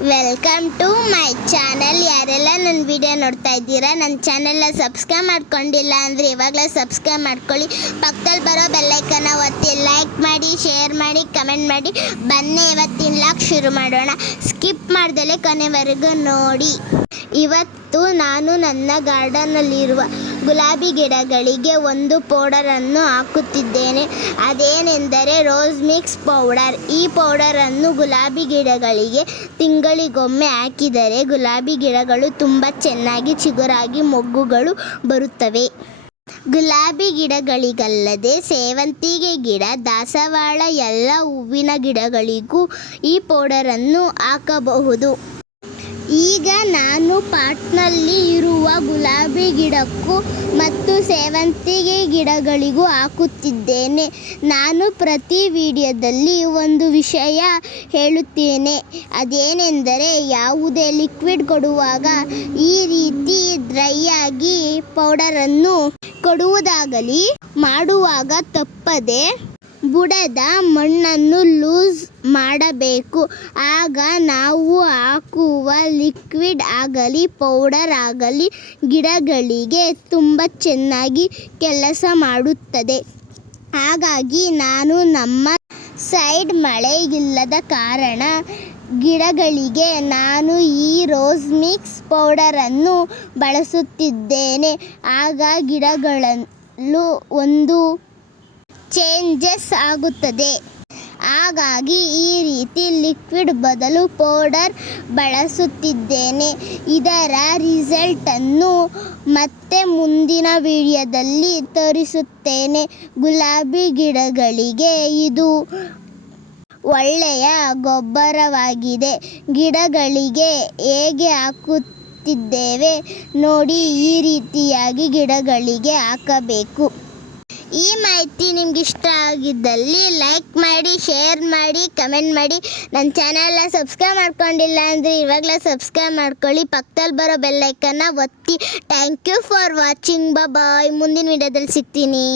Welcome to my channel ಯಾರೆಲ್ಲ ನನ್ನ video ನೋಡ್ತಾ ಇದ್ದೀರಾ, ನನ್ನ ಚಾನೆಲ್ನ ಸಬ್ಸ್ಕ್ರೈಬ್ ಮಾಡ್ಕೊಂಡಿಲ್ಲ ಅಂದರೆ ಇವಾಗಲೇ ಸಬ್ಸ್ಕ್ರೈಬ್ ಮಾಡ್ಕೊಳ್ಳಿ. ಪಕ್ಕದಲ್ಲಿ ಬರೋ ಬೆಲ್ಲೈಕನ್ನ ಒತ್ತಿ ಲೈಕ್ ಮಾಡಿ ಶೇರ್ ಮಾಡಿ ಕಮೆಂಟ್ ಮಾಡಿ. ಬನ್ನಿ, ಇವತ್ತಿನ ಲಾಕ್ ಶುರು ಮಾಡೋಣ. ಸ್ಕಿಪ್ ಮಾಡ್ದಲೇ ಕೊನೆವರೆಗೂ ನೋಡಿ. ಇವತ್ತು ನಾನು ನನ್ನ ಗಾರ್ಡನ್ನಲ್ಲಿರುವ ಗುಲಾಬಿ ಗಿಡಗಳಿಗೆ ಒಂದು ಪೌಡರನ್ನು ಹಾಕುತ್ತಿದ್ದೇನೆ. ಅದೇನೆಂದರೆ ರೋಸ್ ಮಿಕ್ಸ್ ಪೌಡರ್. ಈ ಪೌಡರನ್ನು ಗುಲಾಬಿ ಗಿಡಗಳಿಗೆ ತಿಂಗಳಿಗೊಮ್ಮೆ ಹಾಕಿದರೆ ಗುಲಾಬಿ ಗಿಡಗಳು ತುಂಬ ಚೆನ್ನಾಗಿ ಚಿಗುರಾಗಿ ಮೊಗ್ಗುಗಳು ಬರುತ್ತವೆ. ಗುಲಾಬಿ ಗಿಡಗಳಿಗಲ್ಲದೆ ಸೇವಂತಿಗೆ ಗಿಡ, ದಾಸವಾಳ, ಎಲ್ಲ ಹೂವಿನ ಗಿಡಗಳಿಗೂ ಈ ಪೌಡರನ್ನು ಹಾಕಬಹುದು. ಈಗ ನಾನು ಪಾಟ್ನಲ್ಲಿ ಇರುವ ಗುಲಾಬಿ ಗಿಡಕ್ಕೂ ಮತ್ತು ಸೇವಂತಿಗೆ ಗಿಡಗಳಿಗೂ ಹಾಕುತ್ತಿದ್ದೇನೆ. ನಾನು ಪ್ರತಿ ವಿಡಿಯೋದಲ್ಲಿ ಒಂದು ವಿಷಯ ಹೇಳುತ್ತೇನೆ. ಅದೇನೆಂದರೆ, ಯಾವುದೇ ಲಿಕ್ವಿಡ್ ಕೊಡುವಾಗ ಈ ರೀತಿ ಡ್ರೈ ಆಗಿ ಪೌಡರನ್ನು ಕೊಡುವುದಾಗಲಿ, ಮಾಡುವಾಗ ತಪ್ಪದೆ ಬುಡದ ಮಣ್ಣನ್ನು ಲೂಸ್ ಮಾಡಬೇಕು. ಆಗ ನಾವು ಹಾಕುವ ಲಿಕ್ವಿಡ್ ಆಗಲಿ, ಪೌಡರ್ ಆಗಲಿ, ಗಿಡಗಳಿಗೆ ತುಂಬ ಚೆನ್ನಾಗಿ ಕೆಲಸ ಮಾಡುತ್ತದೆ. ಹಾಗಾಗಿ ನಾನು ನಮ್ಮ ಸೈಡ್ ಮಳೆ ಇಲ್ಲದ ಕಾರಣ ಗಿಡಗಳಿಗೆ ನಾನು ಈ ರೋಸ್ ಮಿಕ್ಸ್ ಪೌಡರನ್ನು ಬಳಸುತ್ತಿದ್ದೇನೆ. ಆಗ ಗಿಡಗಳಲ್ಲೂ ಒಂದು ಚೇಂಜಸ್ ಆಗುತ್ತದೆ. ಹಾಗಾಗಿ ಈ ರೀತಿ ಲಿಕ್ವಿಡ್ ಬದಲು ಪೌಡರ್ ಬಳಸುತ್ತಿದ್ದೇನೆ. ಇದರ ರಿಸಲ್ಟನ್ನು ಮತ್ತೆ ಮುಂದಿನ ವಿಡಿಯೋದಲ್ಲಿ ತೋರಿಸುತ್ತೇನೆ. ಗುಲಾಬಿ ಗಿಡಗಳಿಗೆ ಇದು ಒಳ್ಳೆಯ ಗೊಬ್ಬರವಾಗಿದೆ. ಗಿಡಗಳಿಗೆ ಹೇಗೆ ಹಾಕುತ್ತಿದ್ದೇವೆ ನೋಡಿ ಈ ರೀತಿಯಾಗಿ ಗಿಡಗಳಿಗೆ ಹಾಕಬೇಕು. ಈ ಮಾಹಿತಿ ನಿಮ್ಗೆ ಇಷ್ಟ ಆಗಿದ್ದಲ್ಲಿ ಲೈಕ್ ಮಾಡಿ ಶೇರ್ ಮಾಡಿ ಕಮೆಂಟ್ ಮಾಡಿ. ನನ್ನ ಚಾನಲ್ನ ಸಬ್ಸ್ಕ್ರೈಬ್ ಮಾಡ್ಕೊಂಡಿಲ್ಲ ಅಂದರೆ ಇವಾಗಲೇ ಸಬ್ಸ್ಕ್ರೈಬ್ ಮಾಡ್ಕೊಳ್ಳಿ. ಪಕ್ಕದಲ್ಲಿ ಬರೋ ಬೆಲ್ಲೈಕನ್ನ ಒತ್ತಿ. Thank you for watching bye ಮುಂದಿನ ವಿಡಿಯೋದಲ್ಲಿ ಸಿಗ್ತೀನಿ.